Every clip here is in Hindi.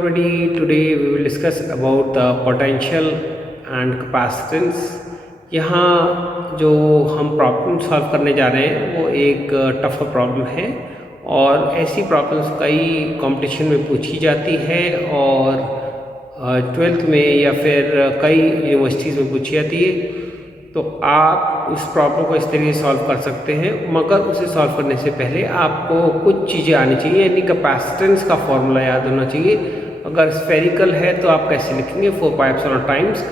everybody. Today we will discuss about the potential and capacitance. यहाँ जो हम प्रॉब्लम सॉल्व करने जा रहे हैं वो एक टफ प्रॉब्लम है और ऐसी प्रॉब्लम्स कई कंपटीशन में पूछी जाती है और ट्वेल्थ में या फिर कई यूनिवर्सिटीज़ में पूछी जाती है। तो आप उस प्रॉब्लम को इस तरीके से सॉल्व कर सकते हैं, मगर उसे सॉल्व करने से पहले आपको कुछ चीज़ें आनी चाहिए, यानी कैपेसिटेंस का फॉर्मूला याद होना चाहिए। अगर स्फेरिकल है तो आप कैसे लिखेंगे, 4πε टाइम्स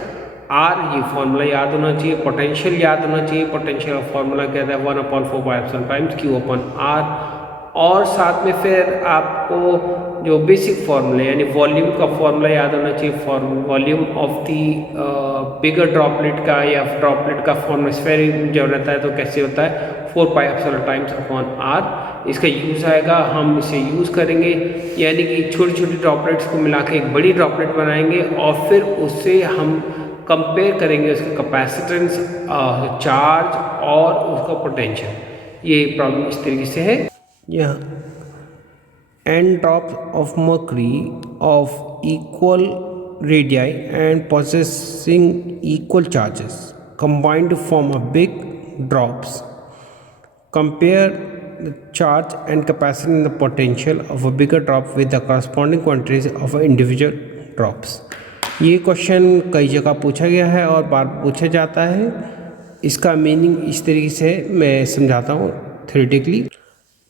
आर, ये फॉर्मूला याद होना चाहिए। पोटेंशियल याद होना चाहिए, पोटेंशियल का फॉर्मूला क्या है, 1/4πε टाइम्स Q/R। और साथ में फिर आपको जो बेसिक फार्मूला यानी वॉल्यूम का फॉर्मूला याद होना चाहिए। Volume of the bigger droplet का या ड्रॉपलेट का फॉर्मूला स्फेरिक जब रहता है तो कैसे होता है, 4πε टाइम्स अपॉन आर। इसका यूज़ आएगा, हम इसे यूज़ करेंगे, यानी कि छोटी छोटी ड्रॉपलेट्स को मिला के एक बड़ी ड्रॉपलेट बनाएंगे और फिर उससे हम कंपेयर करेंगे उसका कैपेसिटेंस, चार्ज और उसका पोटेंशियल। ये प्रॉब्लम इस तरीके से है। यहाँ n drops of mercury of equal radii and possessing equal charges combined to form a big drops. Compare the charge and capacity and the potential of a bigger drop with the corresponding quantities of individual drops. ये क्वेश्चन कई जगह पूछा गया है और बार पूछा जाता है। इसका मीनिंग इस तरीके से मैं समझाता हूँ थ्योरेटिकली।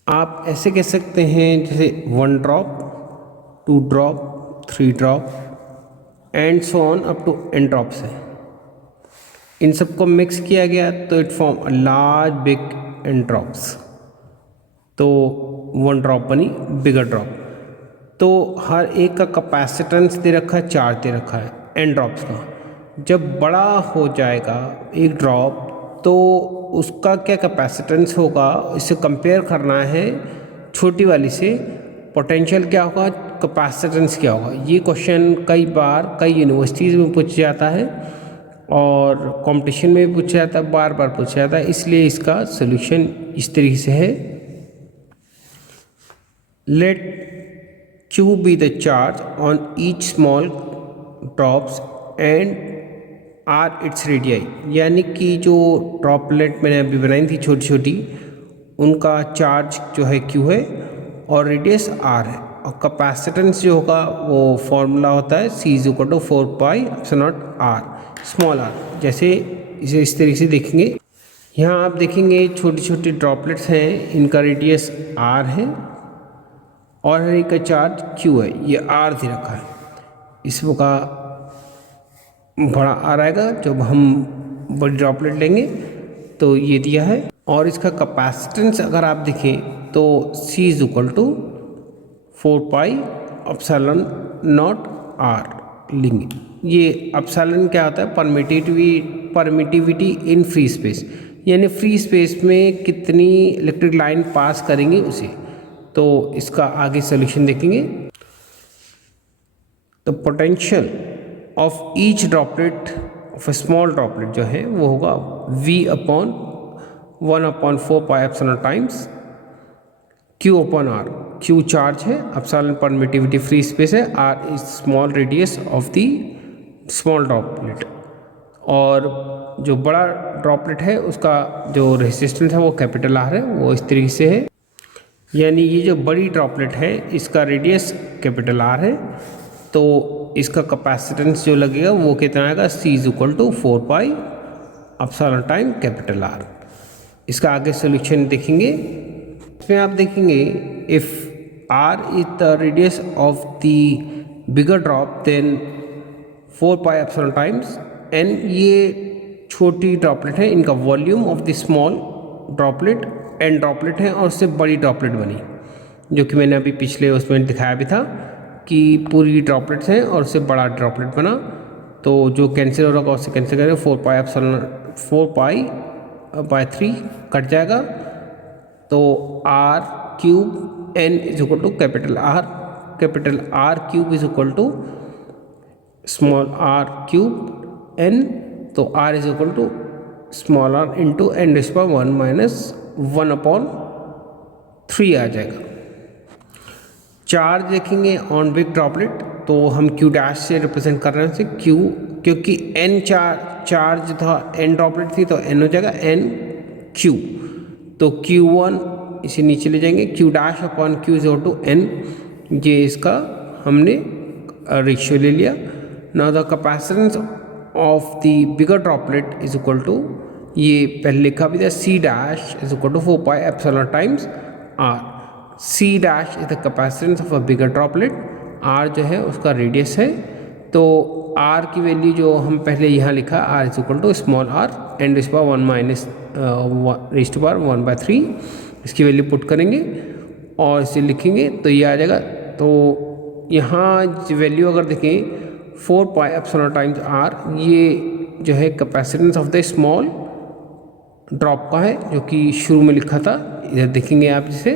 आप ऐसे कह सकते हैं जैसे 1 drop, 2 drop, 3 drop and so on up to n drops है। इन सबको मिक्स किया गया तो it form a large big n drops. तो 1 ड्रॉप बनी बिगर ड्रॉप। तो हर एक का कैपेसिटेंस दे रखा है, चार्ज दे रखा है n ड्रॉप्स का। जब बड़ा हो जाएगा एक ड्रॉप तो उसका क्या कैपेसिटेंस होगा, इसे कंपेयर करना है छोटी वाली से। पोटेंशियल क्या होगा, कैपेसिटेंस क्या होगा। ये क्वेश्चन कई बार कई यूनिवर्सिटीज़ में पूछा जाता है और कंपटीशन में भी पूछा जाता है, बार बार पूछा जाता है। इसलिए इसका सॉल्यूशन इस तरीके से है। Let Q be the charge on each small drops and r its radii, यानी कि जो ड्रॉपलेट मैंने अभी बनाई थी छोटी छोटी, उनका चार्ज जो है Q है और रेडियस R है। और कैपेसिटेंस जो होगा वो फॉर्मूला होता है C=4πε0R स्मॉल r। जैसे इसे इस तरीके से देखेंगे, यहाँ आप देखेंगे छोटी छोटी ड्रॉपलेट्स हैं, इनका रेडियस R है और हर एक का चार्ज Q है। ये R दे रखा है, इसका बड़ा R आएगा जब हम बड़ी ड्रॉपलेट लेंगे तो ये दिया है। और इसका कैपेसिटेंस अगर आप देखें तो C=4πε0R लेंगे। ये एप्सिलॉन क्या होता है, परमिटिविटी इन फ्री स्पेस, यानी फ्री स्पेस में कितनी इलेक्ट्रिक लाइन पास करेंगे उसे। तो इसका आगे सॉल्यूशन देखेंगे। तो potential of each droplet of A small droplet जो है वो होगा V/1/4πε times Q/R। Q charge है, एप्सिलॉन परमिटिविटी फ्री स्पेस है, R is small radius of the small droplet. और जो बड़ा ड्रॉपलेट है उसका जो रेजिस्टेंस है वो कैपिटल R है, वो इस तरीके से है। यानी ये जो बड़ी ड्रॉपलेट है इसका रेडियस कैपिटल R है, तो इसका कैपेसिटेंस जो लगेगा वो कितना आएगा, C=4πε टाइम कैपिटल R। इसका आगे सॉल्यूशन देखेंगे। इसमें आप देखेंगे if R is the radius of the bigger drop then 4πε times n। ये छोटी ड्रॉपलेट है, इनका volume of the small droplet n droplet है और उससे बड़ी ड्रॉपलेट बनी, जो कि मैंने अभी पिछले उसमें दिखाया भी था कि पूरी ड्रॉपलेट्स हैं और उससे बड़ा ड्रॉपलेट बना। तो जो कैंसिल हो रहा होगा उससे कैंसिल करें, 4π/3 कट जाएगा। तो R³ n = capital R, capital R³ = small r³ n। तो R = small r into n⁻1 - 1/3 आ जाएगा। चार्ज देखेंगे ऑन बिग ड्रॉपलेट तो हम क्यू डैश से रिप्रेजेंट कर रहे हैं उसे क्यू, क्योंकि n चार्ज था, n ड्रॉपलेट थी, तो n हो जाएगा n क्यू। तो Q1 इसे नीचे ले जाएंगे, Q dash upon Q is equal to n, ये इसका हमने रेशियो ले लिया। Now the capacitance of the bigger droplet is equal to, ये पहले लिखा भी था, C dash is equal to 4 pi epsilon times R। C dash is the capacitance of a bigger droplet, R जो है उसका रेडियस है। तो R की वैल्यू जो हम पहले यहाँ लिखा, R is equal to small r n raise to power 1 minus raise to power 1/3, इसकी वैल्यू पुट करेंगे और इसे लिखेंगे तो ये आ जाएगा। तो यहाँ वैल्यू अगर देखें 4 पाई एप्सिलॉन टाइम्स R, ये जो है capacitance of the small drop का है, जो कि शुरू में लिखा था। इधर देखेंगे आप, जिसे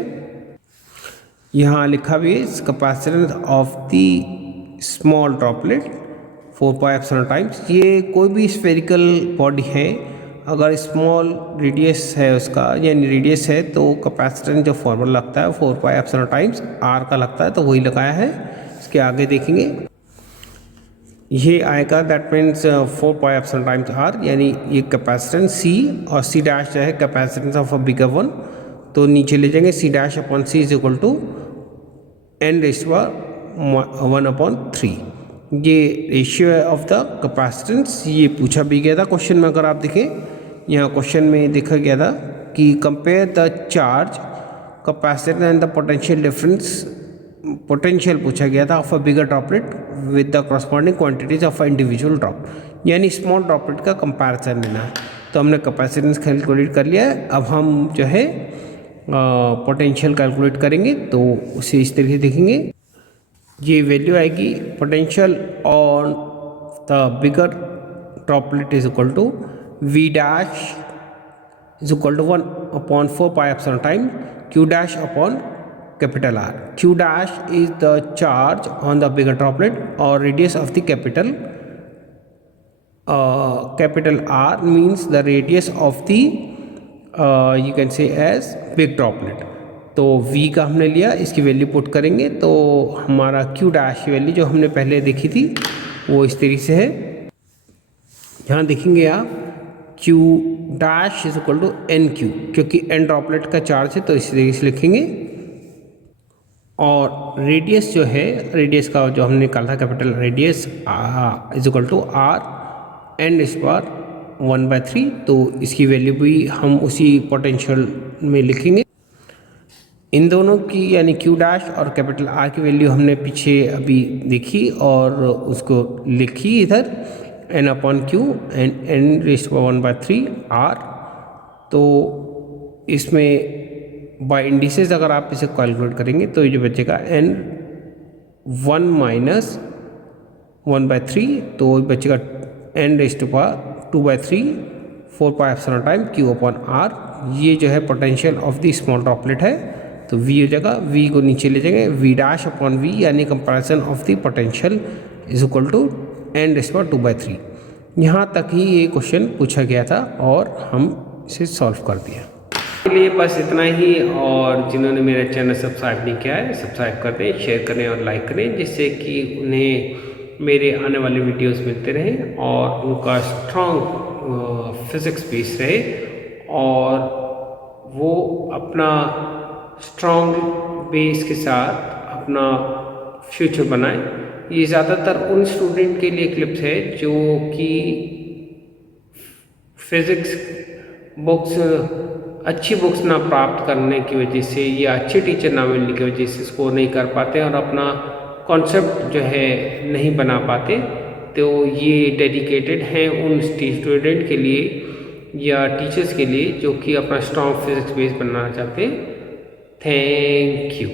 यहाँ लिखा भी है capacitance of the small droplet 4 pi epsilon times. ये कोई भी स्फेरिकल बॉडी है, अगर स्मॉल रेडियस है उसका, यानी रेडियस है, तो कैपेसिटेंस जो फॉर्मूला लगता है 4 पाई एप्सिलॉन टाइम्स R का लगता है, तो वही लगाया है। इसके आगे देखेंगे ये आएगा, that means 4 pi epsilon times R, यानी ये कैपेसिटेंस C, और C डैश जो है capacitance of a bigger one, तो नीचे ले जाएंगे C dash upon C is equal to n raise to power 1/3। ये रेशियो है ऑफ द कैपेसिटेंस। ये पूछा भी गया था क्वेश्चन में, अगर आप देखें यहाँ क्वेश्चन में देखा गया था कि compare the charge capacitance and the potential difference, potential पूछा गया था of a bigger droplet with the corresponding quantities of a individual drop, यानी स्मॉल ड्रॉपलेट का कंपैरिजन लेना है। तो हमने कैपेसिटेंस कैलकुलेट कर लिया है। अब हम जो है पोटेंशियल कैलकुलेट करेंगे, तो उसे इस तरीके देखेंगे। ये वैल्यू आएगी potential on the bigger droplet is equal to V dash is equal to 1/4 pi epsilon time Q dash upon capital R। Q dash is the charge on the bigger droplet और radius of the capital R means the radius of the you can say as big droplet. तो V का हमने लिया, इसकी वैल्यू पुट करेंगे तो हमारा Q डैश की वैल्यू जो हमने पहले देखी थी वो इस तरीके से है। यहाँ देखेंगे आप Q dash is equal to NQ, क्योंकि n ड्रॉपलेट का चार्ज है तो इस तरीके से लिखेंगे। और रेडियस जो है, रेडियस का जो हमने निकाला था capital radius is equal to R n raise to power 1/3, तो इसकी वैल्यू भी हम उसी पोटेंशियल में लिखेंगे। इन दोनों की यानी Q डैश और कैपिटल R की वैल्यू हमने पीछे अभी देखी और उसको लिखी इधर, n upon Q and n raise to power 1/3 R। तो इसमें बाय इंडिसेस अगर आप इसे कैलकुलेट करेंगे तो ये जो बचेगा n1 माइनस 1/3, तो बचेगा n raise to power 2/3 4 pi epsilon time Q upon R। ये जो है potential of the small droplet है, तो V हो जाएगा, V को नीचे ले जाएंगे, V डैश अपॉन V, यानी comparison of the potential is equal to n raise to power 2/3। यहाँ तक ही ये क्वेश्चन पूछा गया था और हम इसे सॉल्व कर दिया। के लिए बस इतना ही, और जिन्होंने मेरा चैनल सब्सक्राइब नहीं किया है सब्सक्राइब कर दें, शेयर करें और लाइक करें, जिससे कि उन्हें मेरे आने वाले वीडियोस मिलते रहें और उनका स्ट्रॉन्ग फिज़िक्स बेस रहे और वो अपना स्ट्रॉन्ग बेस के साथ अपना फ्यूचर बनाएं। ये ज़्यादातर उन स्टूडेंट के लिए क्लिप्स है जो कि फिज़िक्स बुक्स, अच्छी बुक्स ना प्राप्त करने की वजह से या अच्छे टीचर ना मिलने की वजह से स्कोर नहीं कर पाते और अपना कॉन्सेप्ट जो है नहीं बना पाते। तो ये डेडिकेटेड हैं उन स्टूडेंट के लिए या टीचर्स के लिए जो कि अपना स्ट्रॉन्ग फिज़िक्स बेस बनाना चाहते हैं। Thank you.